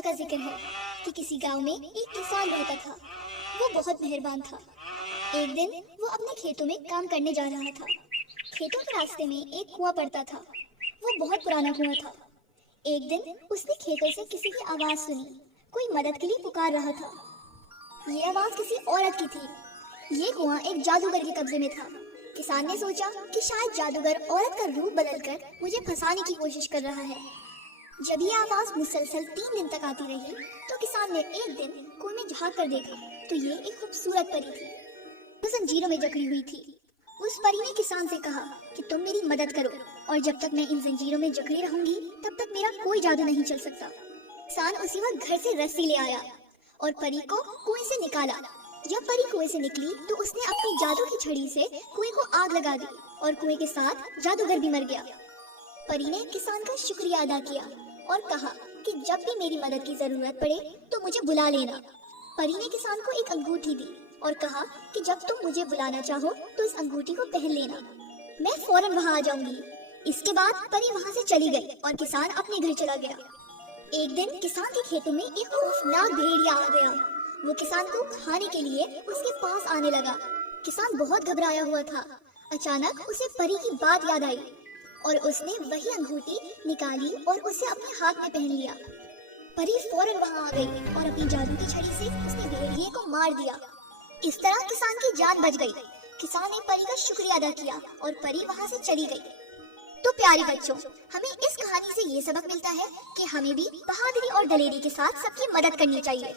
دفعہ کا ذکر ہے کہ کسی گاؤں میں ایک کسان رہتا تھا۔ وہ بہت مہربان تھا۔ ایک دن وہ اپنے کھیتوں میں کام کرنے جا رہا تھا۔ کھیتوں کے راستے میں ایک کنواں پڑتا تھا۔ وہ بہت پرانا کنواں تھا۔ ایک دن اس نے کھیتوں سے کسی کی آواز سنی، کوئی مدد کے لیے پکار رہا تھا۔ یہ آواز کسی عورت کی تھی۔ یہ کنواں ایک جادوگر کے قبضے میں تھا۔ کسان نے سوچا کہ شاید جادوگر عورت کا روپ بدل کر مجھے پھنسانے کی کوشش کر رہا ہے۔ جب یہ آواز مسلسل 3 دن تک آتی رہی تو کسان نے ایک دن کنویں میں جھانک کر دیکھا تو یہ ایک خوبصورت پری تھی۔ وہ زنجیروں میں جکڑی ہوئی تھی۔ اس پری نے کسان سے کہا کہ تم میری مدد کرو، اور جب تک میں ان زنجیروں میں جکڑی رہوں گی تب تک میرا کوئی جادو نہیں چل سکتا۔ کسان اسی وقت گھر سے رسی لے آیا اور پری کو کنویں سے نکالا۔ جب پری کنویں سے نکلی تو اس نے اپنی جادو کی چھڑی سے کنویں کو آگ لگا دی اور کنویں کے ساتھ جادوگر بھی مر گیا۔ پری نے کسان کا شکریہ ادا کیا اور کہا کہ جب بھی میری مدد کی ضرورت پڑے تو مجھے بلا لینا۔ پری نے کسان کو ایک انگوٹھی دی اور کہا کہ جب تم مجھے بلانا چاہو تو اس انگوٹھی کو پہن لینا، میں فوراً وہاں آ جاؤں گی۔ اس کے بعد پری وہاں سے چلی گئی اور کسان اپنے گھر چلا گیا۔ ایک دن کسان کے کھیتوں میں ایک خوفناک بھیڑیا آ گیا۔ وہ کسان کو کھانے کے لیے اس کے پاس آنے لگا۔ کسان بہت گھبرایا ہوا تھا۔ اچانک اسے پری کی بات یاد آئی اور اس نے وہی انگوٹھی نکالی اور اسے اپنے ہاتھ میں پہن لیا۔ پری فوراً وہاں آ گئی اور اپنی جادو کی چھڑی سے اس نے بھیڑیے کو مار دیا۔ اس طرح کسان کی جان بچ گئی۔ کسان نے پری کا شکریہ ادا کیا اور پری وہاں سے چلی گئی۔ تو پیارے بچوں، ہمیں اس کہانی سے یہ سبق ملتا ہے کہ ہمیں بھی بہادری اور دلیری کے ساتھ سب کی مدد کرنی چاہیے۔